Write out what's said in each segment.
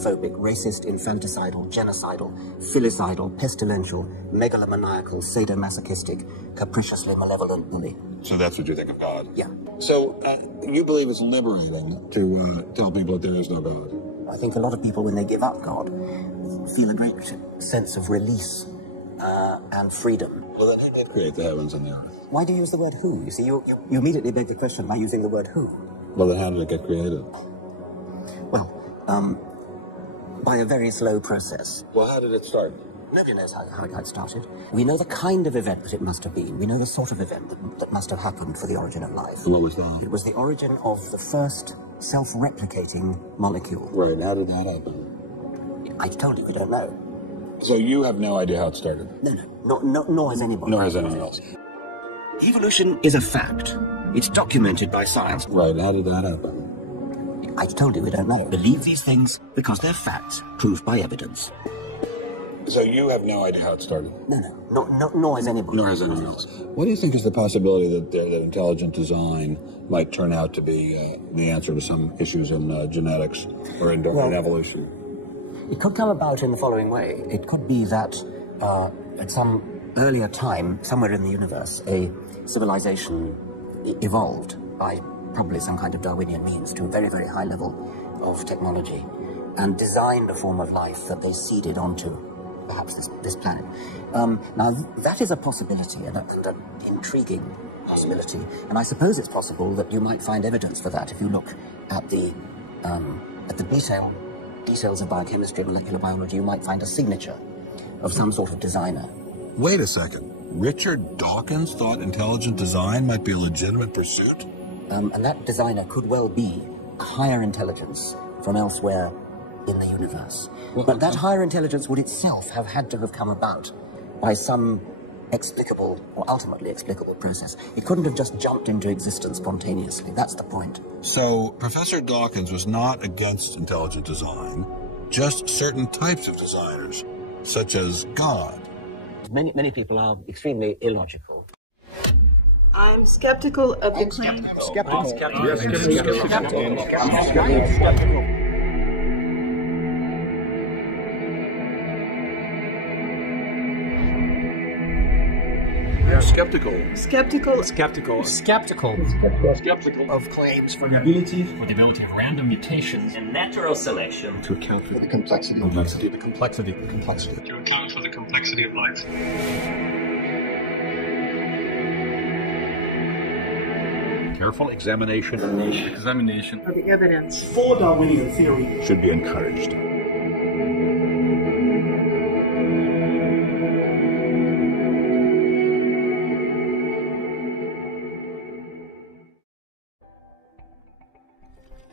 xenophobic, racist, infanticidal, genocidal, filicidal, pestilential, megalomaniacal, sadomasochistic, capriciously malevolent bully. So that's what you think of God? Yeah. So you believe it's liberating to tell people that there is no God? I think a lot of people, when they give up God, feel a great sense of release and freedom. Well, then who did create the heavens and the earth? Why do you use the word who? You see, you immediately beg the question by using the word who. Well, then how did it get created? Well, by a very slow process. Well, how did it start? Nobody knows how it started. We know the kind of event that it must have been. We know the sort of event that must have happened for the origin of life. And what was that? It was the origin of the first self-replicating molecule. Right, how did that happen? I told you, we don't know. So you have no idea how it started? No, nor has anybody. Nor has anyone else. Evolution is a fact. It's documented by science. Right, how did that happen? I told you, we don't know. Believe these things because they're facts, proved by evidence. So you have no idea how it started? No, nor has anybody. Nor has anyone else. What do you think is the possibility that intelligent design might turn out to be the answer to some issues in genetics or in evolution? It could come about in the following way. It could be that at some earlier time, somewhere in the universe, a civilization evolved by probably some kind of Darwinian means to a very, very high level of technology and designed a form of life that they seeded onto perhaps this planet. Now, that is a possibility and an intriguing possibility. And I suppose it's possible that you might find evidence for that if you look at the details of biochemistry, molecular biology. You might find a signature of some sort of designer. Wait a second. Richard Dawkins thought intelligent design might be a legitimate pursuit? And that designer could well be a higher intelligence from elsewhere in the universe. Well, but that higher intelligence would itself have had to have come about by some explicable or ultimately explicable process. It couldn't have just jumped into existence spontaneously. That's the point. So Professor Dawkins was not against intelligent design, just certain types of designers, such as God. Many people are extremely illogical. I'm skeptical of the claim. Skeptical. Skeptical of claims for the ability of random mutations and natural selection to account for the complexity of life. to account for the complexity of life. Careful examination of the evidence For Darwinian theory should be encouraged.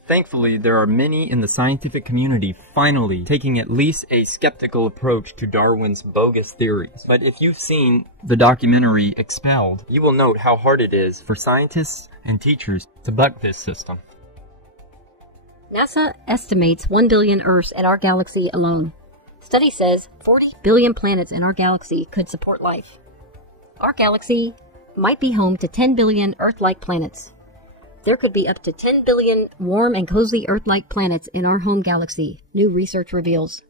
Thankfully, there are many in the scientific community finally taking at least a skeptical approach to Darwin's bogus theories. But if you've seen the documentary Expelled, you will note how hard it is for scientists and teachers to buck this system. NASA estimates 1 billion Earths in our galaxy alone. Study says 40 billion planets in our galaxy could support life. Our galaxy might be home to 10 billion Earth-like planets. There could be up to 10 billion warm and cozy Earth-like planets in our home galaxy, new research reveals.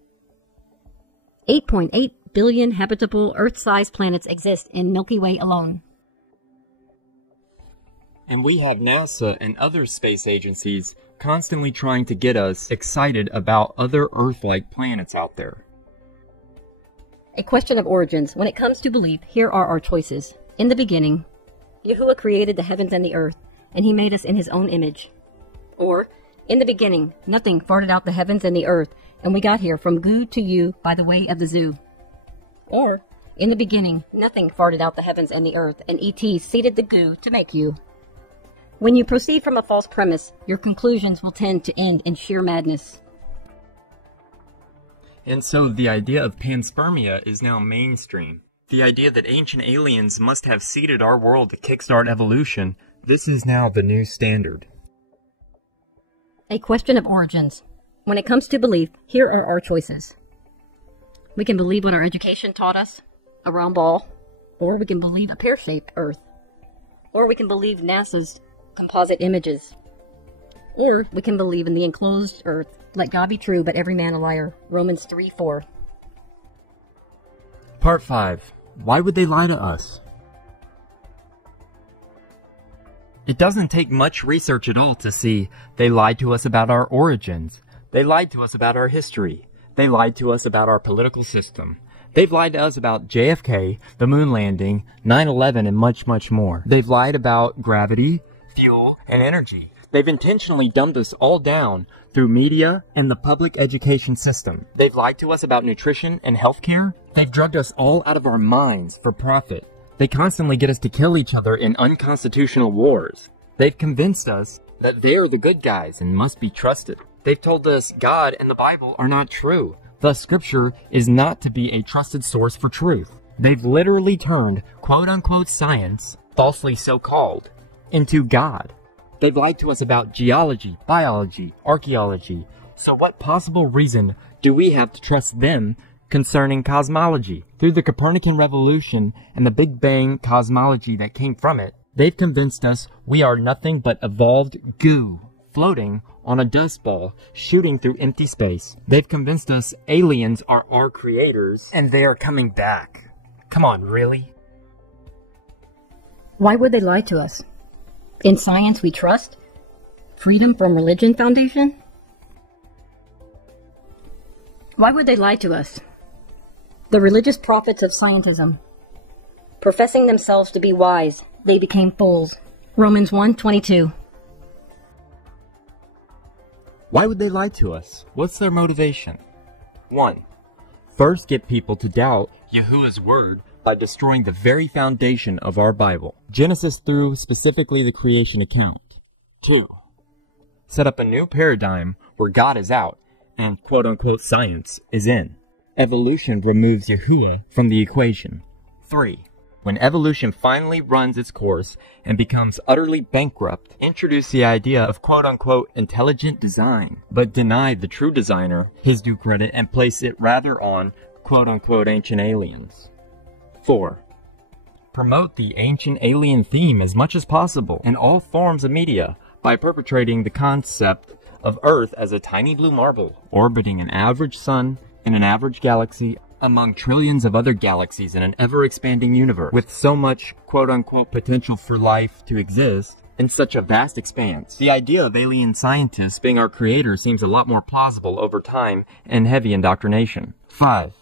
8.8 billion habitable Earth-sized planets exist in Milky Way alone. And we have NASA and other space agencies constantly trying to get us excited about other Earth-like planets out there. A question of origins. When it comes to belief, here are our choices. In the beginning, Yahuwah created the heavens and the earth, and he made us in his own image. Or, in the beginning, nothing farted out the heavens and the earth, and we got here from goo to you by the way of the zoo. Or, in the beginning, nothing farted out the heavens and the earth, and E.T. seeded the goo to make you. When you proceed from a false premise, your conclusions will tend to end in sheer madness. And so the idea of panspermia is now mainstream. The idea that ancient aliens must have seeded our world to kickstart evolution, this is now the new standard. A question of origins. When it comes to belief, here are our choices. We can believe what our education taught us, a round ball, or we can believe a pear-shaped Earth, or we can believe NASA's composite images, or we can believe in the enclosed Earth, Let God be true, but every man a liar. Romans 3:4. Part 5. Why would they lie to us? It doesn't take much research at all to see they lied to us about our origins. They lied to us about our history. They lied to us about our political system. They've lied to us about JFK, the moon landing, 9/11, and much, much more. They've lied about gravity, fuel, and energy. They've intentionally dumbed us all down through media and the public education system. They've lied to us about nutrition and healthcare. They've drugged us all out of our minds for profit. They constantly get us to kill each other in unconstitutional wars. They've convinced us that they're the good guys and must be trusted. They've told us God and the Bible are not true. Thus, Scripture is not to be a trusted source for truth. They've literally turned quote-unquote science, falsely so-called, into God. They've lied to us about geology, biology, archaeology. So what possible reason do we have to trust them concerning cosmology? Through the Copernican revolution and the Big Bang cosmology that came from it, they've convinced us we are nothing but evolved goo, floating on a dust ball, shooting through empty space. They've convinced us aliens are our creators, and they are coming back. Come on, really? Why would they lie to us? In science we trust? Freedom from Religion Foundation? Why would they lie to us? The religious prophets of scientism. Professing themselves to be wise, they became fools. Romans 1:22. Why would they lie to us? What's their motivation? 1. First, get people to doubt Yahuwah's word by destroying the very foundation of our Bible, Genesis through specifically the creation account. 2. Set up a new paradigm where God is out and quote-unquote science is in. Evolution removes Yahuwah from the equation. 3. When evolution finally runs its course and becomes utterly bankrupt, introduce the idea of quote-unquote intelligent design, but deny the true designer his due credit and place it rather on quote-unquote ancient aliens. 4. Promote the ancient alien theme as much as possible in all forms of media by perpetrating the concept of Earth as a tiny blue marble orbiting an average sun in an average galaxy among trillions of other galaxies in an ever-expanding universe with so much quote-unquote potential for life to exist in such a vast expanse. The idea of alien scientists being our creator seems a lot more plausible over time and heavy indoctrination. 5.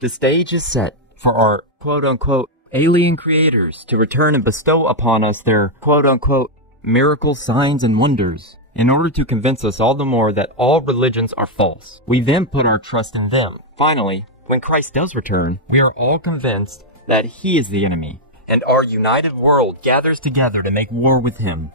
The stage is set for our quote-unquote alien creators to return and bestow upon us their quote-unquote miracle signs and wonders in order to convince us all the more that all religions are false. We then put our trust in them. Finally, when Christ does return, we are all convinced that he is the enemy, and our united world gathers together to make war with him.